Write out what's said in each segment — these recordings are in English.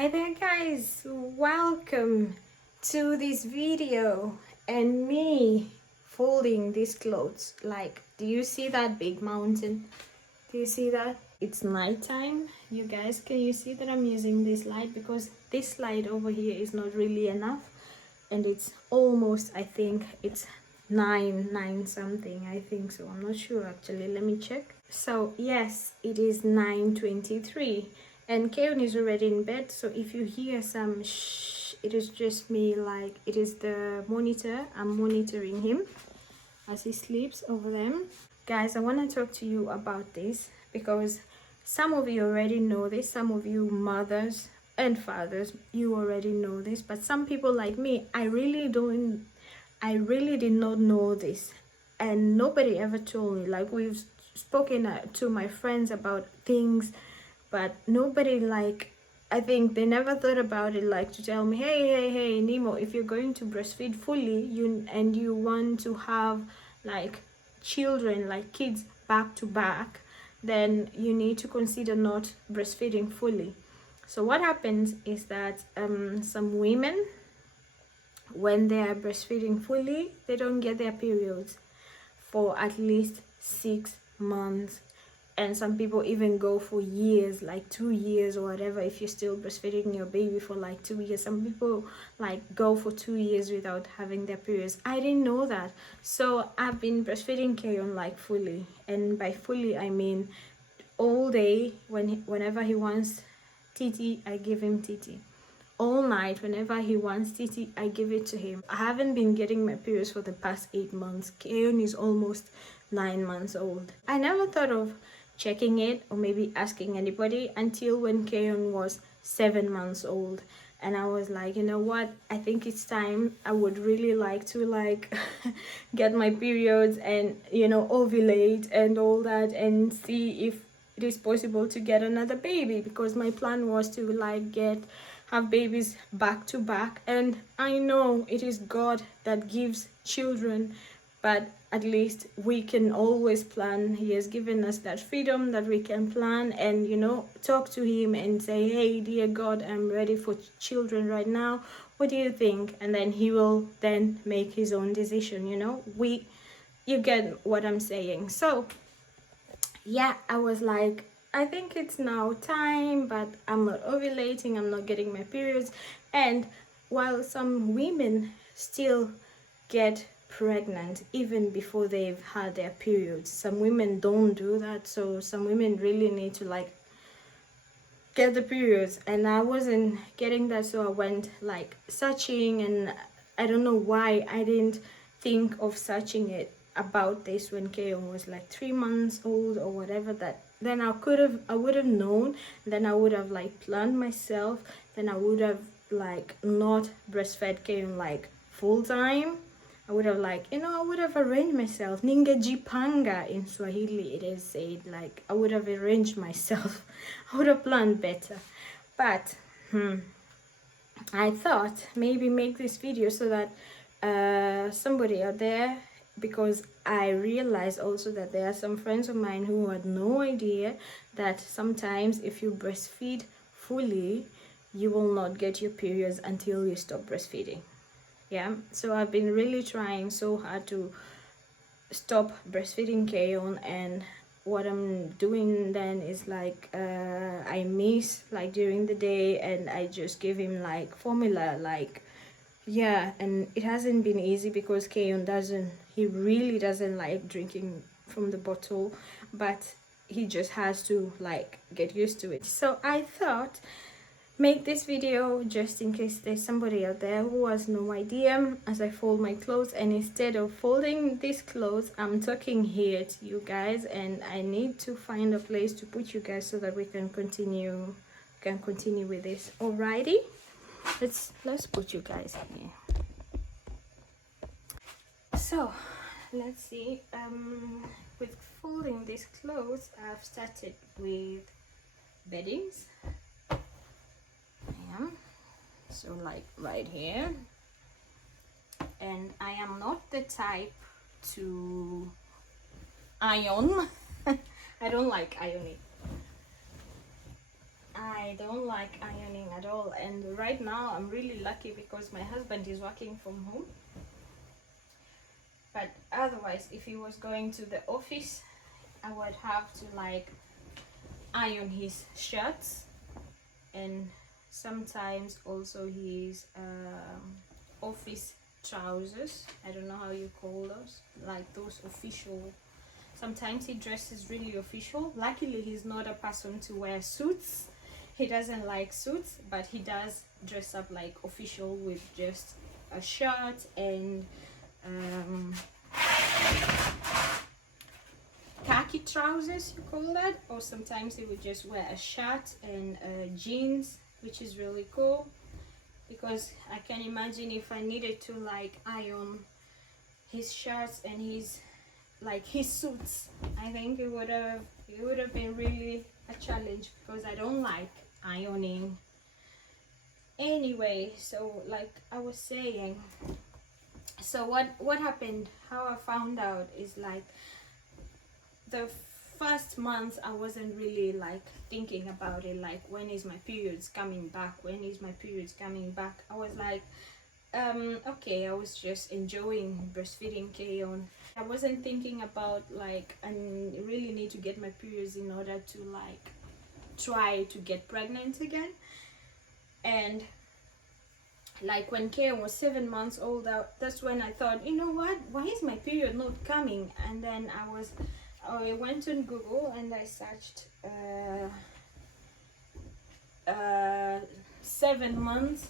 Hi there guys, welcome to this video and me folding these clothes. Like, do you see that big mountain? Do you see that? It's nighttime. You guys, can you see that I'm using this light because this light over here is not really enough, and it's almost, I think it's 9 something, I think so. I'm not sure actually, let me check. So yes, it is 9:23 and Keon is already in bed, so if you hear some shh, it is just me, like it is the monitor. I'm monitoring him as he sleeps over them. Guys, I want to talk to you about this because some of you already know this. Some of you mothers and fathers, you already know this, but some people like me, I really did not know this, and nobody ever told me. Like, we've spoken to my friends about things, but nobody, like, I think they never thought about it, like to tell me, hey Nemo, if you're going to breastfeed fully, you want to have like children, like kids back to back, then you need to consider not breastfeeding fully. So what happens is that some women, when they are breastfeeding fully, they don't get their periods for at least 6 months, and some people even go for years, like 2 years or whatever. If you're still breastfeeding your baby for like 2 years, some people like go for 2 years without having their periods. I didn't know that, so I've been breastfeeding Keon like fully, and by fully I mean all day. Whenever he wants titi, I give him titi. All night, whenever he wants titi, I give it to him. I haven't been getting my periods for the past 8 months. Keon is almost 9 months old. I never thought of checking it or maybe asking anybody until when Keon was 7 months old, and I was like, you know what, I think it's time. I would really like to like get my periods and, you know, ovulate and all that, and see if it is possible to get another baby, because my plan was to like have babies back to back. And I know it is God that gives children, but at least we can always plan. He has given us that freedom that we can plan and, you know, talk to him and say, hey dear God, I'm ready for children right now, what do you think? And then he will then make his own decision, you know. You get what I'm saying. So yeah, I was like, I think it's now time, but I'm not ovulating, I'm not getting my periods. And while some women still get pregnant even before they've had their periods, some women don't do that. So some women really need to like get the periods, and I wasn't getting that, so I went like searching, and I don't know why I didn't think of searching it about this when Keon was like 3 months old or whatever. That then I would have known, then I would have like planned myself, then I would have like not breastfed Keon like full time. I would have like, you know, I would have arranged myself. Ningejipanga in Swahili it is said, like I would have arranged myself. I would have planned better. But I thought maybe make this video so that somebody out there, because I realized also that there are some friends of mine who had no idea that sometimes if you breastfeed fully, you will not get your periods until you stop breastfeeding. Yeah, so I've been really trying so hard to stop breastfeeding Keon, and what I'm doing then is like I miss like during the day, and I just give him like formula, like yeah. And it hasn't been easy because Keon he really doesn't like drinking from the bottle, but he just has to like get used to it. So I thought make this video just in case there's somebody out there who has no idea, as I fold my clothes. And instead of folding these clothes, I'm talking here to you guys, and I need to find a place to put you guys so that we can continue with this. Alrighty, let's put you guys here. So let's see, with folding these clothes, I've started with beddings. So like right here, and I am not the type to iron. I don't like ironing. I don't like ironing at all, and right now I'm really lucky because my husband is working from home. But otherwise, if he was going to the office, I would have to like iron his shirts, and sometimes also his office trousers. I don't know how you call those, like those official. Sometimes he dresses really official. Luckily he's not a person to wear suits. He doesn't like suits, but he does dress up like official with just a shirt and khaki trousers, you call that. Or sometimes he would just wear a shirt and jeans, which is really cool, because I can imagine if I needed to like iron his shirts and his suits, I think it would have been really a challenge, because I don't like ironing anyway. So like I was saying, so what happened, how I found out is like the first month I wasn't really like thinking about it, like when is my periods coming back, when is my periods coming back. I was like okay, I was just enjoying breastfeeding Kenyan. I wasn't thinking about like I really need to get my periods in order to like try to get pregnant again. And like when Kenyan was 7 months old, that's when I thought, you know what, why is my period not coming? And then I went on Google and I searched 7 months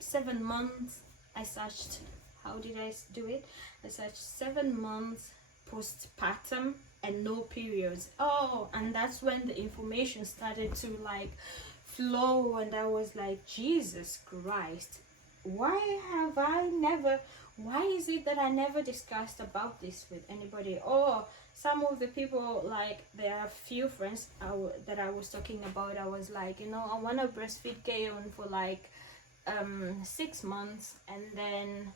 7 months. I searched, how did I do it? I searched 7 months postpartum and no periods. Oh, and that's when the information started to like flow, and I was like, Jesus Christ, why is it that I never discussed about this with anybody? Or some of the people, like there are few friends that I was talking about, I was like, you know, I want to breastfeed Kenyan for like 6 months, and then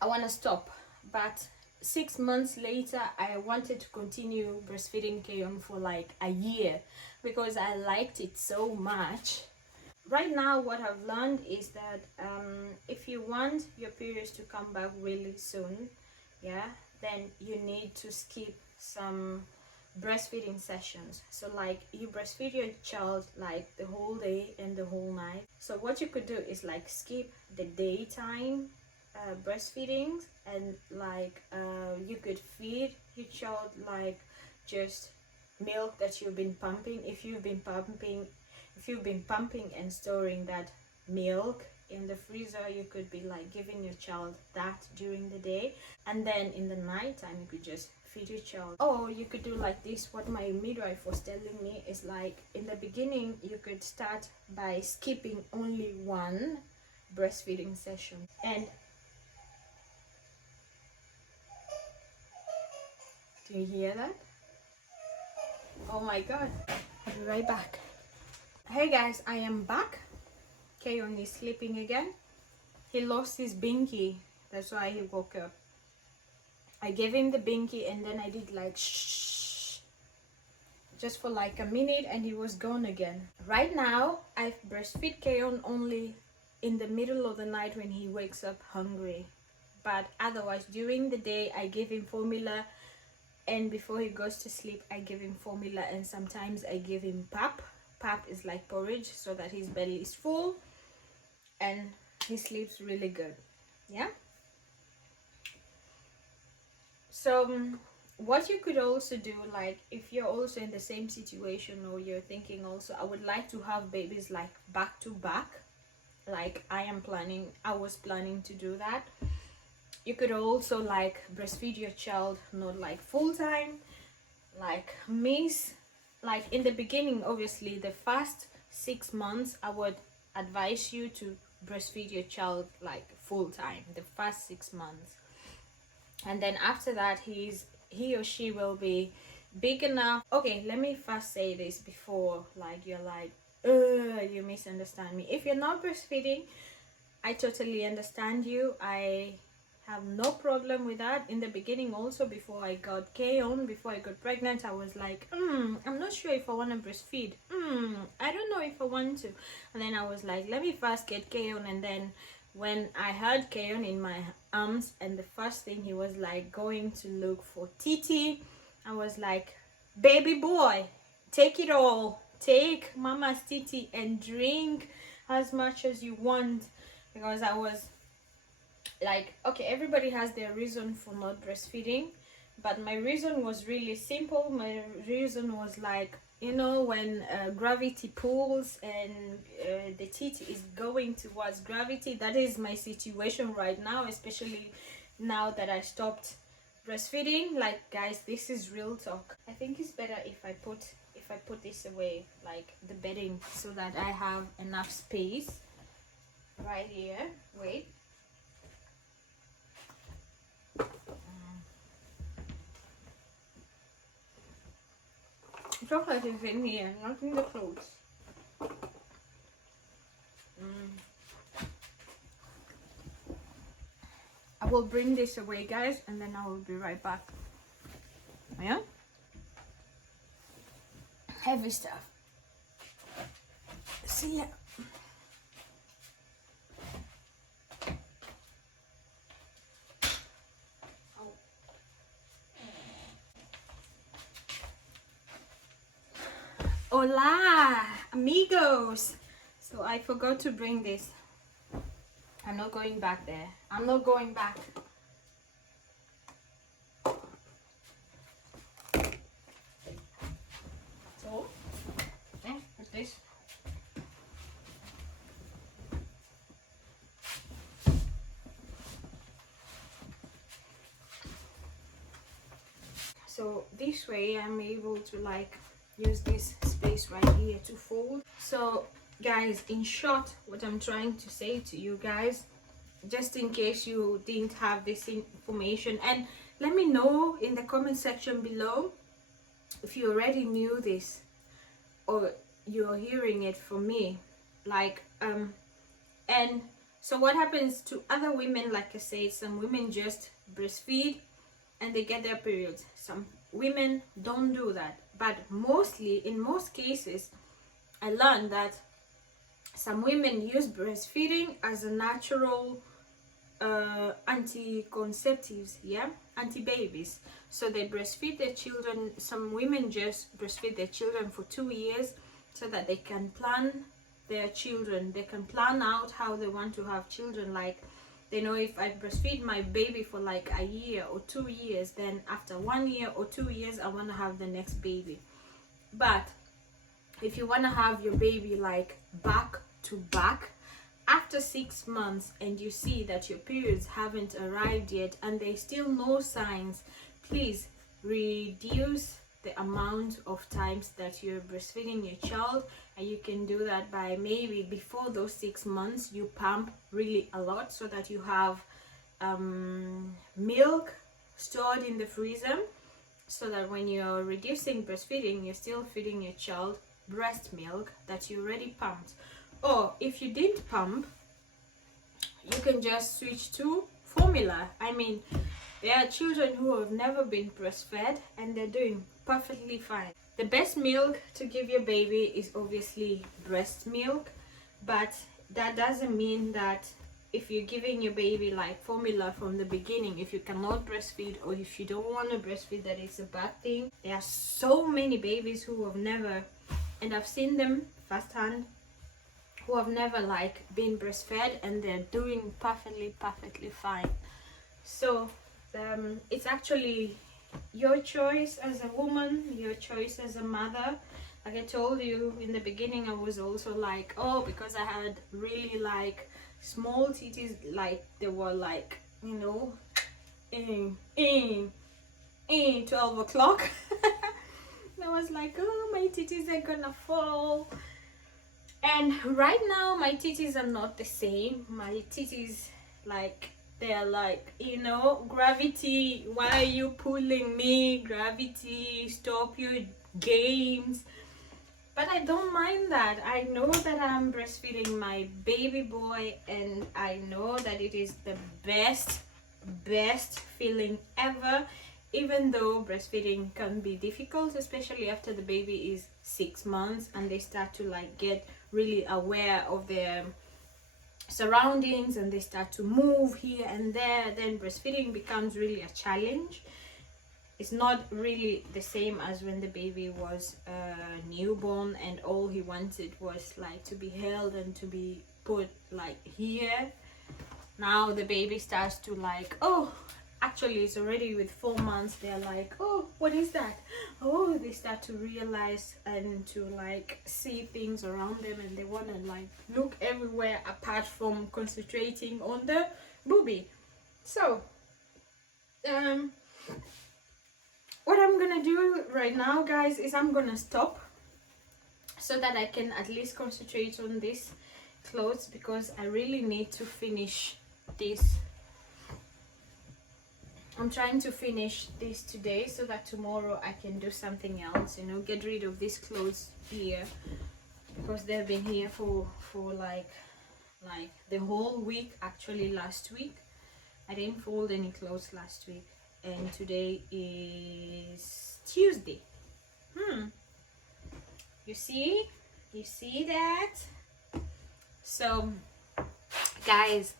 I want to stop. But 6 months later I wanted to continue breastfeeding Kenyan for like a year, because I liked it so much. Right now what I've learned is that if you want your periods to come back really soon, yeah, then you need to skip some breastfeeding sessions. So like you breastfeed your child like the whole day and the whole night. So what you could do is like skip the daytime breastfeedings, and like you could feed your child like just milk that you've been pumping. If you've been pumping and storing that milk in the freezer, you could be like giving your child that during the day, and then in the night time you could just feed your child. Or you could do like this, what my midwife was telling me is like in the beginning you could start by skipping only one breastfeeding session. And do you hear that? Oh my god, I'll be right back. Hey guys, I am back. Kenyan is sleeping again. He lost his binky, that's why he woke up. I gave him the binky and then I did like shh just for like a minute, and he was gone again. Right now I breastfeed Kenyan only in the middle of the night when he wakes up hungry, but otherwise during the day I give him formula, and before he goes to sleep I give him formula, and sometimes I give him pap. Pap is like porridge, so that his belly is full and he sleeps really good. Yeah. So what you could also do, like if you're also in the same situation, or you're thinking also I would like to have babies like back to back, like I was planning to do that, you could also like breastfeed your child not like full time, like miss, like in the beginning. Obviously the first 6 months I would advise you to breastfeed your child like full time, the first 6 months, and then after that he or she will be big enough. Okay, let me first say this before like you're like you misunderstand me. If you're not breastfeeding, I totally understand you. I have no problem with that. In the beginning also, before I got Kenyan, before I got pregnant, I was like, I'm not sure if I want to breastfeed. I don't know if I want to. And then I was like, let me first get Kenyan. And then when I had Kenyan in my arms, and the first thing he was like going to look for Titi, I was like, baby boy, take it all. Take mama's Titi and drink as much as you want. Because I was like, okay, everybody has their reason for not breastfeeding, but my reason was really simple. My reason was like, you know, when gravity pulls and the teat is going towards gravity. That is my situation right now, especially now that I stopped breastfeeding. Like, guys, this is real talk. I think it's better if I put this away, like the bedding, so that I have enough space right here. Wait. Chocolate is in here, not in the clothes. I will bring this away, guys, and then I will be right back. Yeah? Heavy stuff. See ya. Hola, amigos. So I forgot to bring this. I'm not going back there. I'm not going back. So, put this. So this way I'm able to like use this space right here to fold. So guys, in short, what I'm trying to say to you guys, just in case you didn't have this information, and let me know in the comment section below if you already knew this or you're hearing it from me, like and so what happens to other women, like I said, some women just breastfeed and they get their periods. Some women don't do that, but mostly, in most cases, I learned that some women use breastfeeding as a natural anti-conceptives, yeah, anti-babies. So they breastfeed their children. Some women just breastfeed their children for 2 years so that they can plan their children. They can plan out how they want to have children. Like, they know, if I breastfeed my baby for like a year or 2 years, then after 1 year or 2 years, I want to have the next baby. But if you want to have your baby like back to back, after 6 months, and you see that your periods haven't arrived yet and there's still no signs, please reduce the amount of times that you're breastfeeding your child. And you can do that by maybe before those 6 months you pump really a lot, so that you have milk stored in the freezer, so that when you're reducing breastfeeding, you're still feeding your child breast milk that you already pumped. Or if you didn't pump, you can just switch to formula. I mean, there are children who have never been breastfed and they're doing perfectly fine. The best milk to give your baby is obviously breast milk, but that doesn't mean that if you're giving your baby like formula from the beginning, if you cannot breastfeed or if you don't want to breastfeed, that it's a bad thing. There are so many babies who have never, and I've seen them firsthand, who have never like been breastfed and they're doing perfectly fine. So it's actually your choice as a woman, your choice as a mother. Like I told you in the beginning, I was also like, oh, because I had really like small titties, like they were like, you know, 12 o'clock. I was like, oh, my titties are gonna fall. And right now my titties are not the same. My titties, like, they're like, you know, gravity, why are you pulling me? Gravity, stop your games. But I don't mind that. I know that I'm breastfeeding my baby boy, and I know that it is the best best feeling ever, even though breastfeeding can be difficult, especially after the baby is 6 months and they start to like get really aware of their surroundings and they start to move here and there. Then breastfeeding becomes really a challenge. It's not really the same as when the baby was newborn and all he wanted was like to be held and to be put like here. Now the baby starts to like, oh, actually it's already with 4 months, they're like, oh, what is that? Oh, they start to realize and to like see things around them, and they want to like look everywhere apart from concentrating on the booby. So what I'm gonna do right now, guys, is I'm gonna stop so that I can at least concentrate on these clothes, because I really need to finish this. I'm trying to finish this today so that tomorrow I can do something else, you know, get rid of these clothes here, because they've been here for like the whole week. Actually last week I didn't fold any clothes last week, and today is Tuesday. You see that? So guys,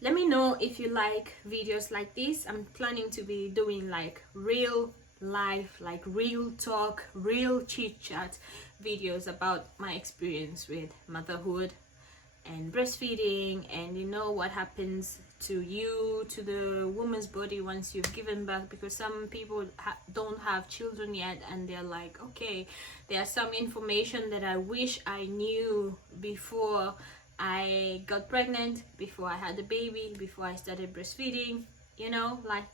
let me know if you like videos like this. I'm planning to be doing like real life, like real talk, real chit chat videos about my experience with motherhood and breastfeeding, and you know what happens to you, to the woman's body once you've given birth, because some people don't have children yet and they're like, okay, there's some information that I wish I knew before I got pregnant, before I had the baby, before I started breastfeeding, you know, like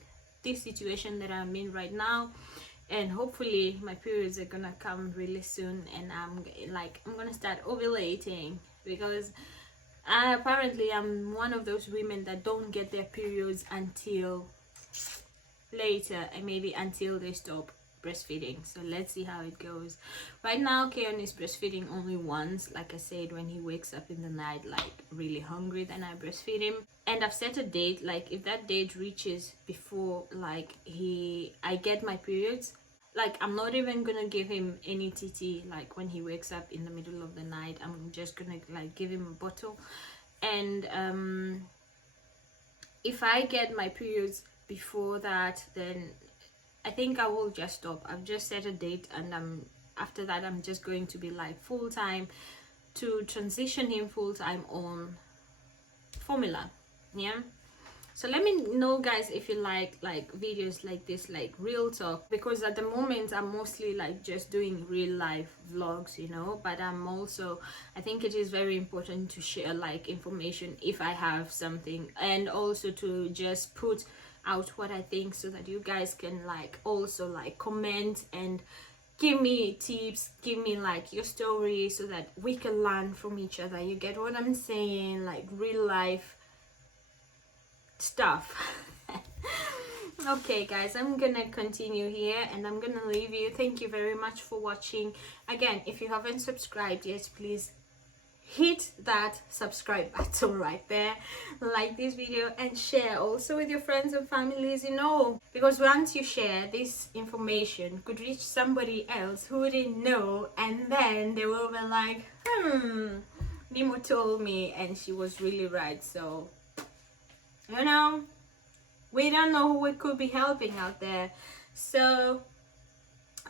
this situation that I'm in right now. And hopefully my periods are gonna come really soon, and I'm gonna start ovulating, because apparently I'm one of those women that don't get their periods until later, and maybe until they stop breastfeeding. So let's see how it goes. Right now Keon is breastfeeding only once, like I said, when he wakes up in the night like really hungry, then I breastfeed him. And I've set a date, like if that date reaches before like I get my periods, like I'm not even gonna give him any TT. Like when he wakes up in the middle of the night, I'm just gonna like give him a bottle. And if I get my periods before that, then I think I will just stop. I've just set a date, and after that I'm just going to be like full-time, to transition him full-time on formula. Yeah, so let me know guys if you like videos like this, like real talk, because at the moment I'm mostly like just doing real life vlogs, you know, but I think it is very important to share like information if I have something, and also to just put out what I think, so that you guys can like also like comment and give me tips, give me like your story, so that we can learn from each other. You get what I'm saying? Like real life stuff. Okay guys, I'm gonna continue here and I'm gonna leave you. Thank you very much for watching. Again, if you haven't subscribed yet, please hit that subscribe button right there, like this video, and share also with your friends and families, you know, because once you share, this information could reach somebody else who didn't know, and then they will be like, Nemo told me and she was really right. So you know, we don't know who we could be helping out there. So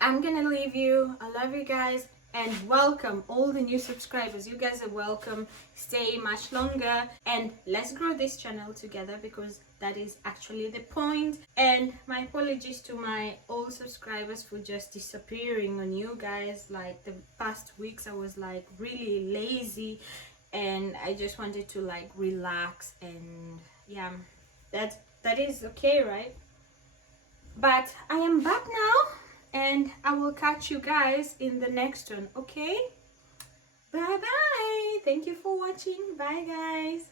I'm gonna leave you. I love you guys, and welcome all the new subscribers. You guys are welcome. Stay much longer and let's grow this channel together, because that is actually the point. And my apologies to my old subscribers for just disappearing on you guys. Like the past weeks I was like really lazy, and I just wanted to like relax, and yeah, that is okay, right? But I am back now, and I will catch you guys in the next one. Okay, bye bye. Thank you for watching. Bye guys.